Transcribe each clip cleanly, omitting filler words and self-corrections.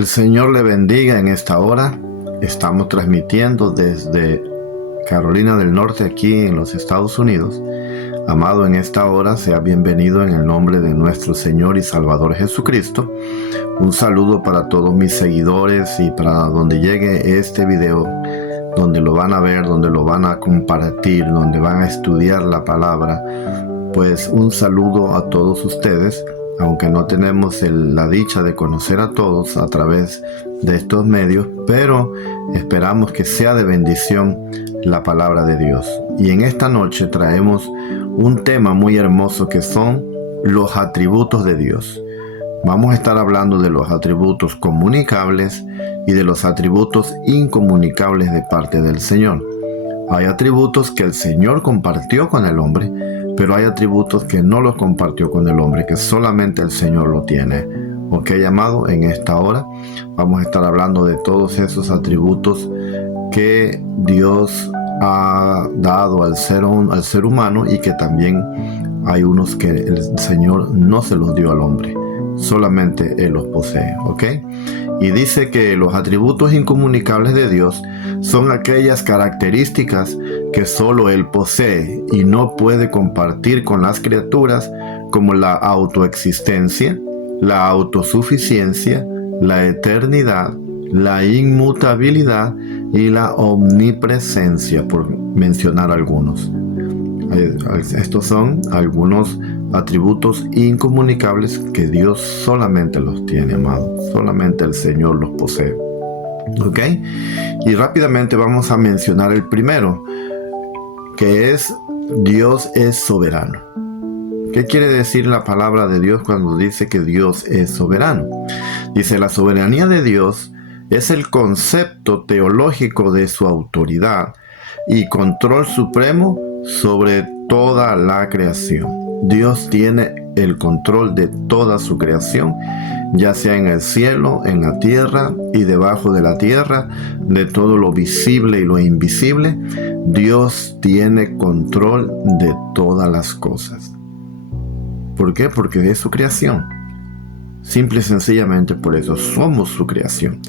El Señor le bendiga en esta hora. Estamos transmitiendo desde Carolina del Norte, aquí en los Estados Unidos. Amado, en esta hora sea bienvenido en el nombre de nuestro Señor y Salvador Jesucristo. Un saludo para todos mis seguidores y para donde llegue este video, donde lo van a ver, donde lo van a compartir, donde van a estudiar la palabra. Pues un saludo a todos ustedes, aunque no tenemos la dicha de conocer a todos a través de estos medios, pero esperamos que sea de bendición la palabra de Dios. Y en esta noche traemos un tema muy hermoso que son los atributos de Dios. Vamos a estar hablando de los atributos comunicables y de los atributos incomunicables de parte del Señor. Hay atributos que el Señor compartió con el hombre, pero hay atributos que no los compartió con el hombre, que solamente el Señor lo tiene. Ok, amado, en esta hora vamos a estar hablando de todos esos atributos que Dios ha dado al ser humano, y que también hay unos que el Señor no se los dio al hombre, solamente Él los posee. Ok, y dice que los atributos incomunicables de Dios son aquellas características que solo Él posee y no puede compartir con las criaturas, como la autoexistencia, la autosuficiencia, la eternidad, la inmutabilidad y la omnipresencia, por mencionar algunos. Estos son algunos atributos incomunicables que Dios solamente los tiene, amado. Solamente el Señor los posee. ¿Ok? Y rápidamente vamos a mencionar el primero, que es: Dios es soberano. ¿Qué quiere decir la palabra de Dios cuando dice que Dios es soberano? Dice: la soberanía de Dios es el concepto teológico de su autoridad y control supremo sobre toda la creación. Dios tiene el control de toda su creación, ya sea en el cielo, en la tierra y debajo de la tierra, de todo lo visible y lo invisible. Dios tiene control de todas las cosas. ¿Por qué? Porque es su creación. Simple y sencillamente por eso somos su creación.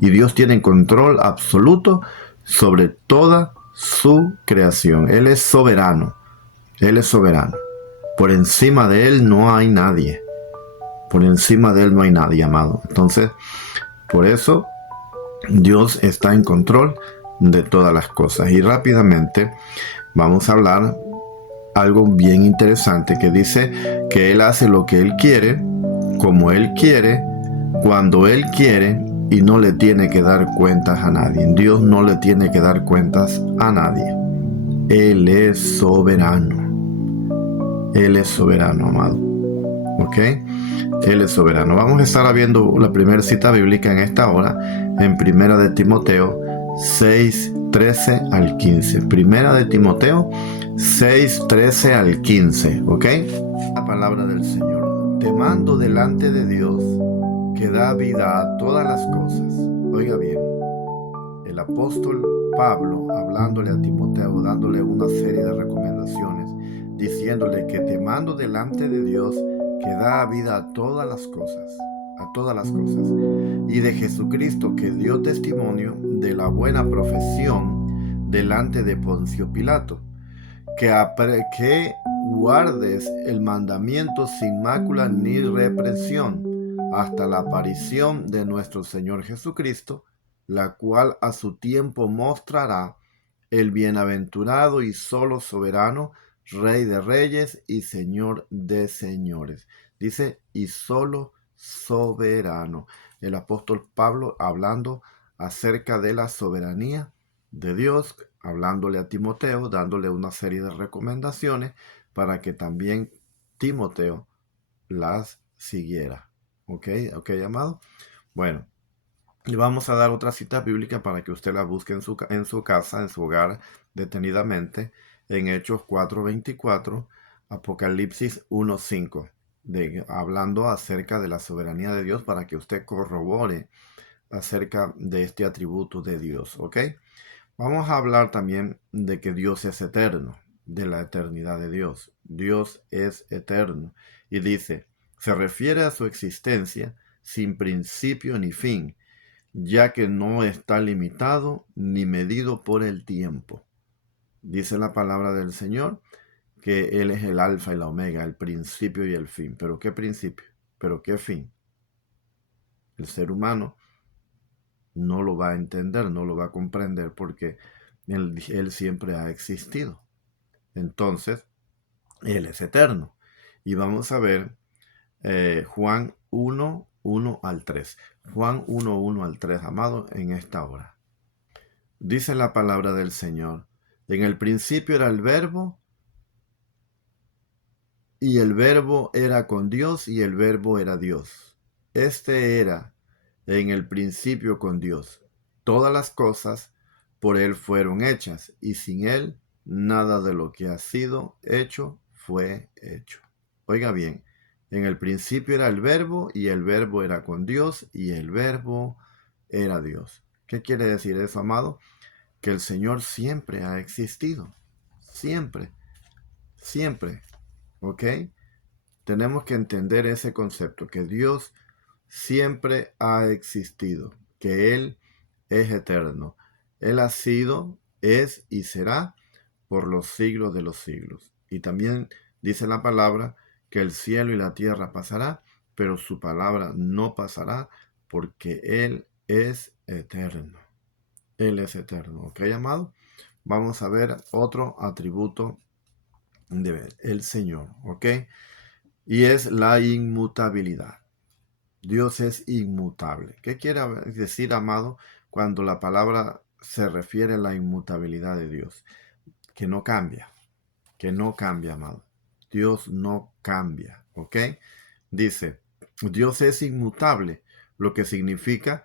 Y Dios tiene control absoluto sobre toda su creación. Él es soberano. Él es soberano. Por encima de Él no hay nadie. Por encima de Él no hay nadie, amado. Entonces, por eso Dios está en control de todas las cosas. Y rápidamente vamos a hablar algo bien interesante, que dice que Él hace lo que Él quiere, como Él quiere, cuando Él quiere, y no le tiene que dar cuentas a nadie. Dios no le tiene que dar cuentas a nadie. Él es soberano. Él es soberano, amado. ¿Ok? Él es soberano. Vamos a estar viendo la primera cita bíblica en esta hora, en Primera de Timoteo 6, 13 al 15. Primera de Timoteo 6, 13 al 15. ¿Ok? La palabra del Señor. Te mando delante de Dios, que da vida a todas las cosas. Oiga bien, el apóstol Pablo, hablándole a Timoteo, dándole una serie de recomendaciones, diciéndole que te mando delante de Dios, que da vida a todas las cosas, y de Jesucristo, que dio testimonio de la buena profesión delante de Poncio Pilato, que guardes el mandamiento sin mácula ni represión hasta la aparición de nuestro Señor Jesucristo, la cual a su tiempo mostrará el bienaventurado y solo soberano, Rey de reyes y Señor de señores. Dice, y solo soberano. El apóstol Pablo hablando acerca de la soberanía de Dios, hablándole a Timoteo, dándole una serie de recomendaciones para que también Timoteo las siguiera. ¿Ok, amado? Bueno, le vamos a dar otra cita bíblica para que usted la busque en su casa, en su hogar, detenidamente, en Hechos 4:24, Apocalipsis 1:5, hablando acerca de la soberanía de Dios, para que usted corrobore acerca de este atributo de Dios. ¿Ok? Vamos a hablar también de que Dios es eterno, de la eternidad de Dios. Dios es eterno. Y dice, se refiere a su existencia sin principio ni fin, ya que no está limitado ni medido por el tiempo. Dice la palabra del Señor que Él es el alfa y la omega, el principio y el fin. ¿Pero qué principio? ¿Pero qué fin? El ser humano no lo va a entender, no lo va a comprender porque Él siempre ha existido. Entonces, Él es eterno. Y vamos a ver Juan 1, 1 al 3. Juan 1, 1 al 3, amado, en esta hora. Dice la palabra del Señor. En el principio era el verbo, y el verbo era con Dios, y el verbo era Dios. Este era en el principio con Dios. Todas las cosas por Él fueron hechas, y sin Él nada de lo que ha sido hecho fue hecho. Oiga bien, en el principio era el verbo, y el verbo era con Dios, y el verbo era Dios. ¿Qué quiere decir eso, amado? Que el Señor siempre ha existido. Siempre, siempre. ¿Ok? Tenemos que entender ese concepto, que Dios siempre ha existido, que Él es eterno. Él ha sido, es y será por los siglos de los siglos. Y también dice la palabra que el cielo y la tierra pasará, pero su palabra no pasará porque Él es eterno. Él es eterno. ¿Ok, amado? Vamos a ver otro atributo de el Señor. ¿Ok? Y es la inmutabilidad. Dios es inmutable. ¿Qué quiere decir, amado, cuando la palabra se refiere a la inmutabilidad de Dios? Que no cambia, amado. Dios no cambia, ¿ok? Dice, Dios es inmutable, lo que significa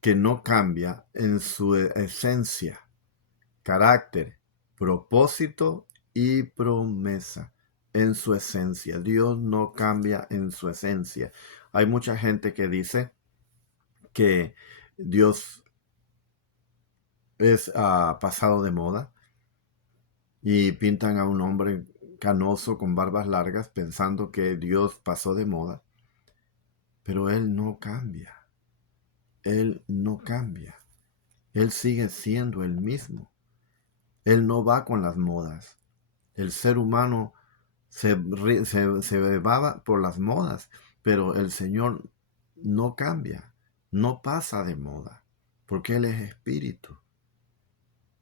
que no cambia en su esencia, carácter, propósito y promesa. En su esencia. Dios no cambia en su esencia. Hay mucha gente que dice que Dios es pasado de moda y pintan a un hombre canoso con barbas largas pensando que Dios pasó de moda. Pero Él no cambia. Él no cambia. Él sigue siendo el mismo. Él no va con las modas. El ser humano se va por las modas, pero el Señor no cambia, no pasa de moda, porque Él es espíritu.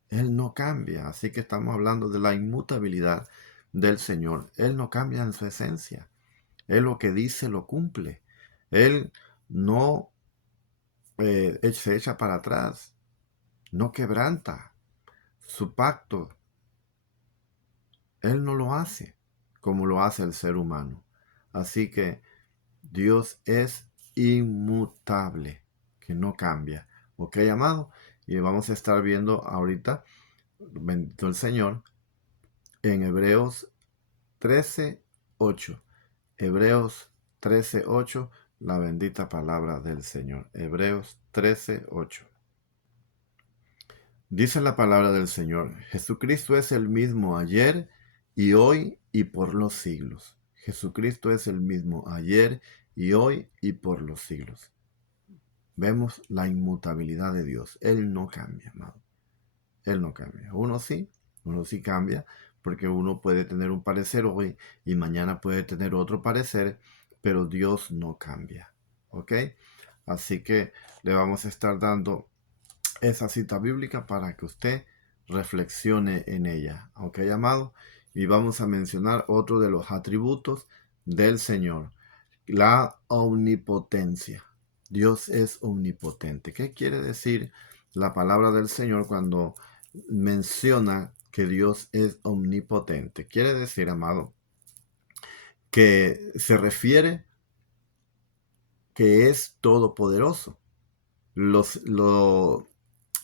Él no cambia, así que estamos hablando de la inmutabilidad del Señor. Él no cambia en su esencia. Él lo que dice lo cumple. Él no se echa para atrás, no quebranta su pacto. Él no lo hace como lo hace el ser humano. Así que Dios es inmutable, que no cambia. ¿Ok, amado? Y vamos a estar viendo ahorita, bendito el Señor, en Hebreos 13:8. Hebreos 13:8, la bendita palabra del Señor. Hebreos 13:8. Dice la palabra del Señor, Jesucristo es el mismo ayer y hoy y por los siglos. Jesucristo es el mismo ayer y hoy y por los siglos. Vemos la inmutabilidad de Dios. Él no cambia, amado. Él no cambia. Uno sí cambia, porque uno puede tener un parecer hoy y mañana puede tener otro parecer, pero Dios no cambia. ¿Ok? Así que le vamos a estar dando esa cita bíblica para que usted reflexione en ella. ¿Ok, amado? Y vamos a mencionar otro de los atributos del Señor, la omnipotencia. Dios es omnipotente. ¿Qué quiere decir la palabra del Señor cuando menciona que Dios es omnipotente? Quiere decir, amado, que se refiere que es todopoderoso.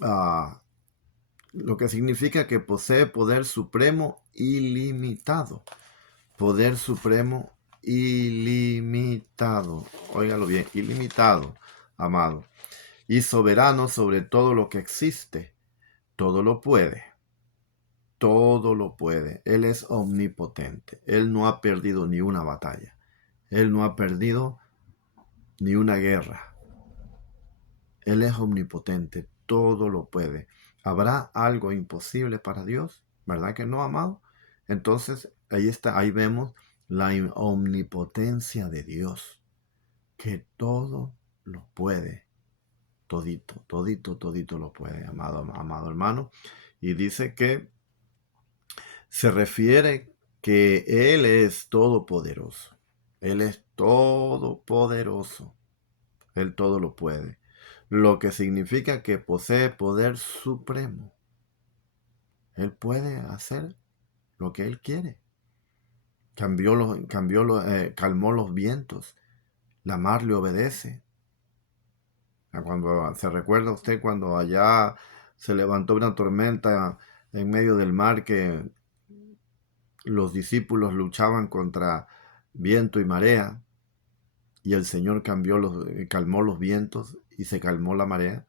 Ah, lo que significa que posee poder supremo ilimitado. Poder supremo ilimitado. Óigalo bien, ilimitado, amado. Y soberano sobre todo lo que existe. Todo lo puede. Todo lo puede. Él es omnipotente. Él no ha perdido ni una batalla. Él no ha perdido ni una guerra. Él es omnipotente, todo lo puede. ¿Habrá algo imposible para Dios? ¿Verdad que no, amado? Entonces, ahí está, ahí vemos la omnipotencia de Dios, que todo lo puede. Todito, todito, todito lo puede, amado hermano. Y dice que se refiere que Él es todopoderoso. Él es todopoderoso. Él todo lo puede. Lo que significa que posee poder supremo. Él puede hacer lo que Él quiere. Calmó los vientos. La mar le obedece. Cuando se recuerda usted cuando allá se levantó una tormenta en medio del mar que los discípulos luchaban contra viento y marea y el Señor calmó los vientos y se calmó la marea.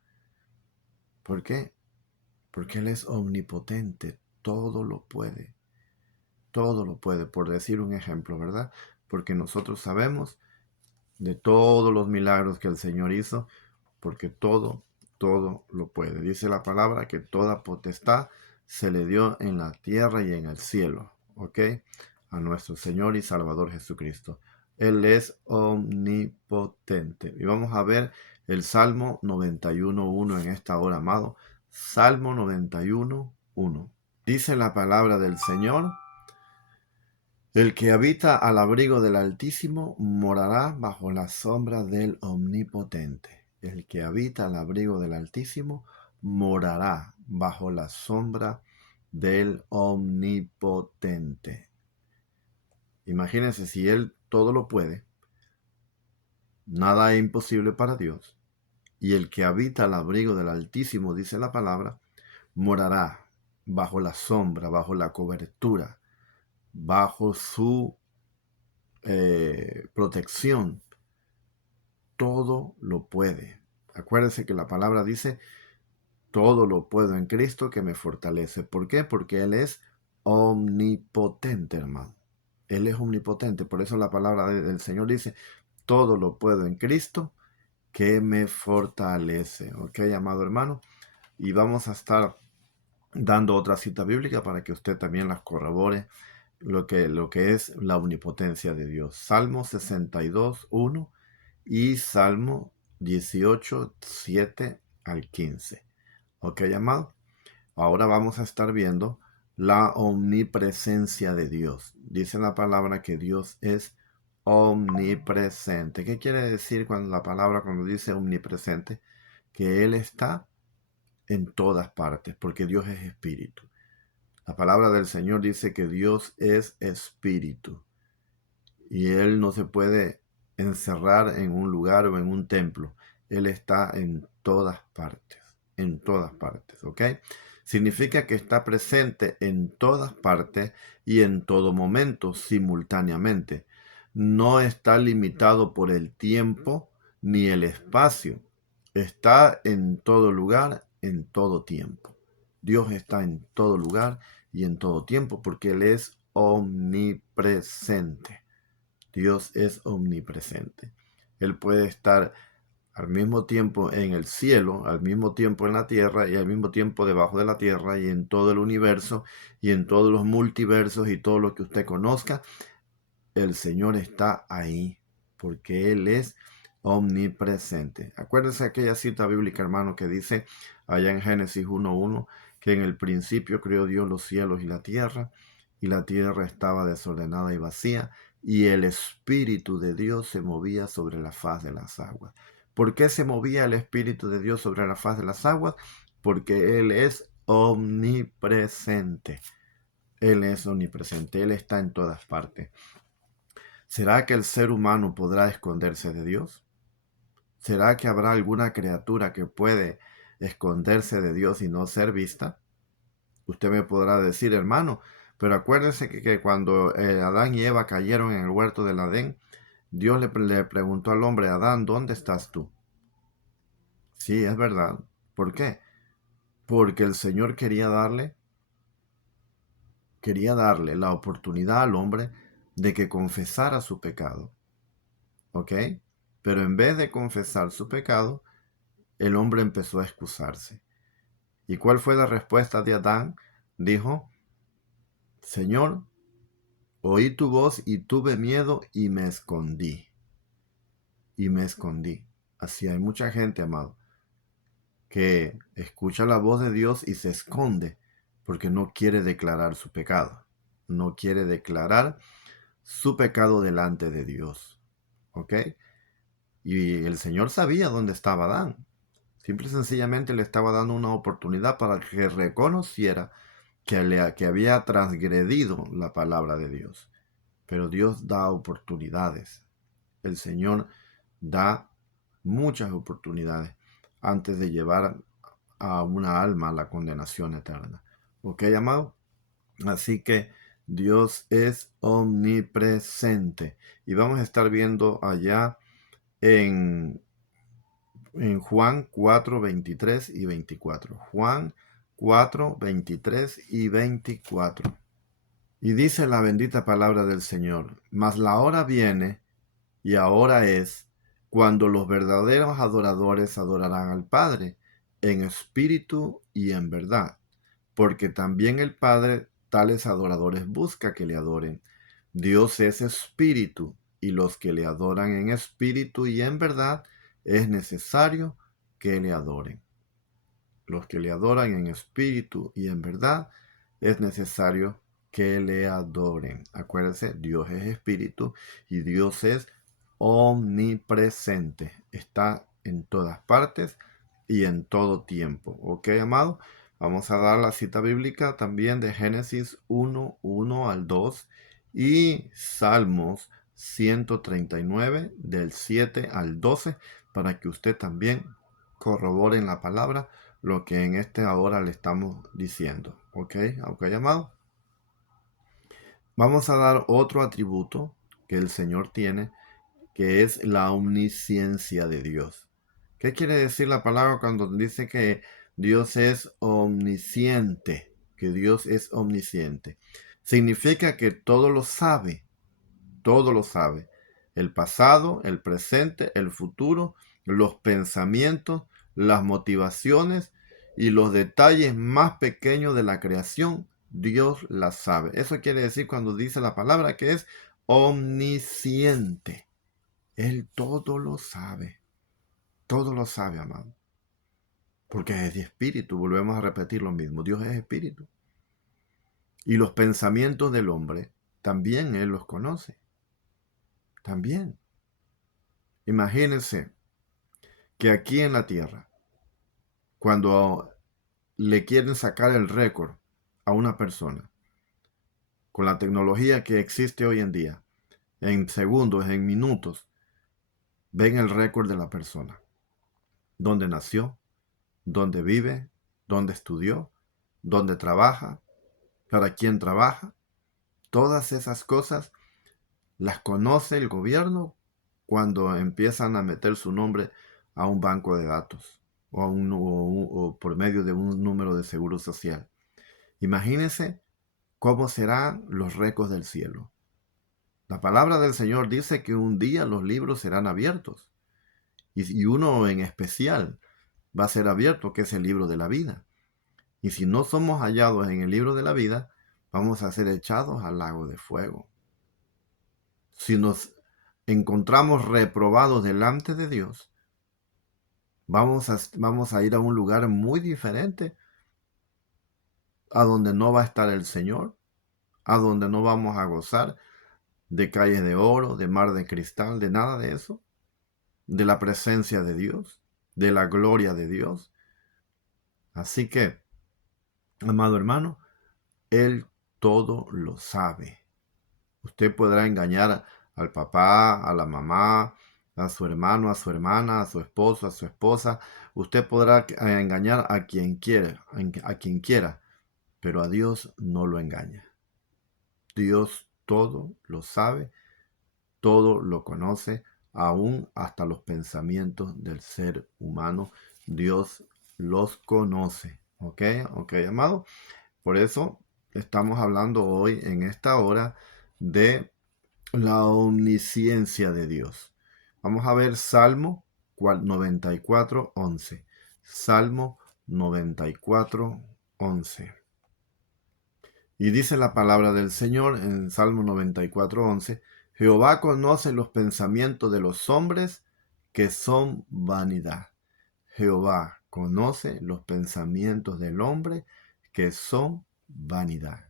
¿Por qué? Porque Él es omnipotente, todo lo puede, por decir un ejemplo, ¿verdad? Porque nosotros sabemos de todos los milagros que el Señor hizo, porque todo lo puede. Dice la palabra que toda potestad se le dio en la tierra y en el cielo, ¿ok? A nuestro Señor y Salvador Jesucristo. Él es omnipotente. Y vamos a ver el Salmo 91.1 en esta hora, amado. Salmo 91.1. Dice la palabra del Señor: el que habita al abrigo del Altísimo morará bajo la sombra del Omnipotente. El que habita al abrigo del Altísimo morará bajo la sombra del Omnipotente. Imagínense, si Él todo lo puede, nada es imposible para Dios. Y el que habita al abrigo del Altísimo, dice la palabra, morará bajo la sombra, bajo la cobertura, bajo su protección. Todo lo puede. Acuérdense que la palabra dice: todo lo puedo en Cristo que me fortalece. ¿Por qué? Porque Él es omnipotente, hermano. Él es omnipotente. Por eso la palabra del Señor dice: todo lo puedo en Cristo que me fortalece. ¿Ok, amado hermano? Y vamos a estar dando otra cita bíblica para que usted también las corrobore lo que es la omnipotencia de Dios. Salmo 62.1 y Salmo 18.7 al 15. ¿Ok, amado? Ahora vamos a estar viendo la omnipresencia de Dios. Dice la palabra que Dios es omnipresente. ¿Qué quiere decir cuando dice omnipresente? Que Él está en todas partes, porque Dios es espíritu. La palabra del Señor dice que Dios es espíritu y Él no se puede encerrar en un lugar o en un templo. Él está en todas partes, ¿ok? Significa que está presente en todas partes y en todo momento simultáneamente. No está limitado por el tiempo ni el espacio. Está en todo lugar, en todo tiempo. Dios está en todo lugar y en todo tiempo porque Él es omnipresente. Dios es omnipresente. Él puede estar al mismo tiempo en el cielo, al mismo tiempo en la tierra y al mismo tiempo debajo de la tierra y en todo el universo y en todos los multiversos y todo lo que usted conozca. El Señor está ahí porque Él es omnipresente. Acuérdense aquella cita bíblica, hermano, que dice allá en Génesis 1.1 que en el principio creó Dios los cielos y la tierra estaba desordenada y vacía, y el Espíritu de Dios se movía sobre la faz de las aguas. ¿Por qué se movía el Espíritu de Dios sobre la faz de las aguas? Porque Él es omnipresente. Él es omnipresente, Él está en todas partes. ¿Será que el ser humano podrá esconderse de Dios? ¿Será que habrá alguna criatura que puede esconderse de Dios y no ser vista? Usted me podrá decir, hermano, pero acuérdese que cuando Adán y Eva cayeron en el huerto del Edén, Dios le preguntó al hombre: Adán, ¿dónde estás tú? Sí, es verdad. ¿Por qué? Porque el Señor quería darle la oportunidad al hombre de que confesara su pecado. ¿Ok? Pero en vez de confesar su pecado, el hombre empezó a excusarse. ¿Y cuál fue la respuesta de Adán? Dijo, Señor, oí tu voz y tuve miedo y me escondí. Y me escondí. Así hay mucha gente, amado, que escucha la voz de Dios y se esconde porque no quiere declarar su pecado. No quiere declarar su pecado delante de Dios. ¿Ok? Y el Señor sabía dónde estaba Adán. Simple y sencillamente le estaba dando una oportunidad para que reconociera que había transgredido la palabra de Dios. Pero Dios da oportunidades. El Señor da muchas oportunidades antes de llevar a una alma a la condenación eterna. ¿Ok, amado? Así que Dios es omnipresente. Y vamos a estar viendo allá en, en Juan 4, 23 y 24. Juan 4, 23 y 24. Y dice la bendita palabra del Señor, mas la hora viene, y ahora es, cuando los verdaderos adoradores adorarán al Padre, en espíritu y en verdad, porque también el Padre tales adoradores busca que le adoren. Dios es espíritu, y los que le adoran en espíritu y en verdad, es necesario que le adoren. Los que le adoran en espíritu y en verdad, es necesario que le adoren. Acuérdense, Dios es espíritu y Dios es omnipresente. Está en todas partes y en todo tiempo. ¿Ok, amado? Vamos a dar la cita bíblica también de Génesis 1, 1 al 2 y Salmos 139 del 7 al 12 para que usted también corrobore en la palabra lo que en este ahora le estamos diciendo. ¿Ok? ¿Ok, amado? Vamos a dar otro atributo que el Señor tiene, que es la omnisciencia de Dios. ¿Qué quiere decir la palabra cuando dice que Dios es omnisciente? Que Dios es omnisciente. Significa que todo lo sabe, todo lo sabe. El pasado, el presente, el futuro, los pensamientos, las motivaciones y los detalles más pequeños de la creación, Dios las sabe. Eso quiere decir cuando dice la palabra que es omnisciente. Él todo lo sabe, amado. Porque es de espíritu, volvemos a repetir lo mismo, Dios es espíritu. Y los pensamientos del hombre, también Él los conoce. También. Imagínense que aquí en la tierra, cuando le quieren sacar el récord a una persona, con la tecnología que existe hoy en día, en segundos, en minutos, ven el récord de la persona. Dónde nació, dónde vive, dónde estudió, dónde trabaja, para quién trabaja. Todas esas cosas las conoce el gobierno cuando empiezan a meter su nombre a un banco de datos o por medio de un número de seguro social. Imagínense cómo serán los récords del cielo. La palabra del Señor dice que un día los libros serán abiertos y uno en especial va a ser abierto, que es el libro de la vida. Y si no somos hallados en el libro de la vida, vamos a ser echados al lago de fuego. Si nos encontramos reprobados delante de Dios, vamos a ir a un lugar muy diferente, a donde no va a estar el Señor, a donde no vamos a gozar de calles de oro, de mar de cristal, de nada de eso, de la presencia de Dios, de la gloria de Dios. Así que, amado hermano, Él todo lo sabe. Usted podrá engañar al papá, a la mamá, a su hermano, a su hermana, a su esposo, a su esposa. Usted podrá engañar a quien quiera, pero a Dios no lo engaña. Dios todo lo sabe, todo lo conoce, aún hasta los pensamientos del ser humano. Dios los conoce. ¿Ok? ¿Ok, amado? Por eso estamos hablando hoy en esta hora de la omnisciencia de Dios. Vamos a ver Salmo 94:11. Salmo 94:11. Y dice la palabra del Señor en Salmo 94:11, Jehová conoce los pensamientos de los hombres que son vanidad. Jehová conoce los pensamientos del hombre que son vanidad.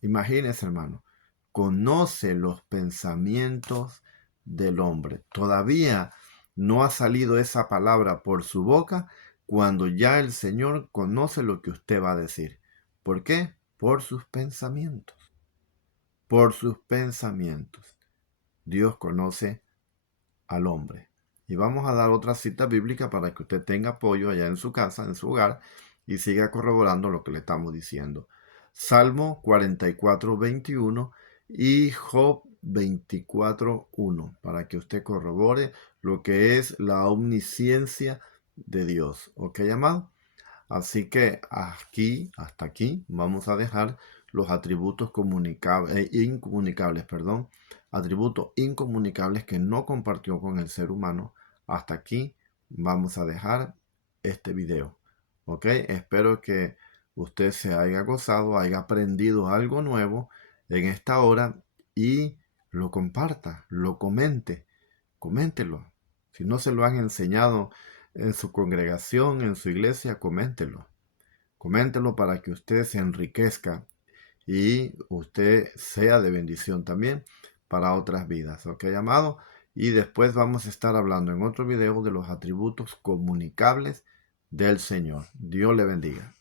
Imagínese, hermano, conoce los pensamientos del hombre. Todavía no ha salido esa palabra por su boca cuando ya el Señor conoce lo que usted va a decir. ¿Por qué? Por sus pensamientos. Por sus pensamientos. Dios conoce al hombre. Y vamos a dar otra cita bíblica para que usted tenga apoyo allá en su casa, en su hogar, y siga corroborando lo que le estamos diciendo. Salmo 44:21 y Job 24:1, para que usted corrobore lo que es la omnisciencia de Dios. ¿Ok, amado? Así que aquí, hasta aquí, vamos a dejar los atributos incomunicables, atributos incomunicables que no compartió con el ser humano. Hasta aquí vamos a dejar este video. ¿Ok? Espero que usted se haya gozado, haya aprendido algo nuevo en esta hora y lo comparta, lo coméntelo. Si no se lo han enseñado en su congregación, en su iglesia, coméntelo. Coméntelo para que usted se enriquezca y usted sea de bendición también para otras vidas. ¿Ok, amado? Y después vamos a estar hablando en otro video de los atributos comunicables del Señor. Dios le bendiga.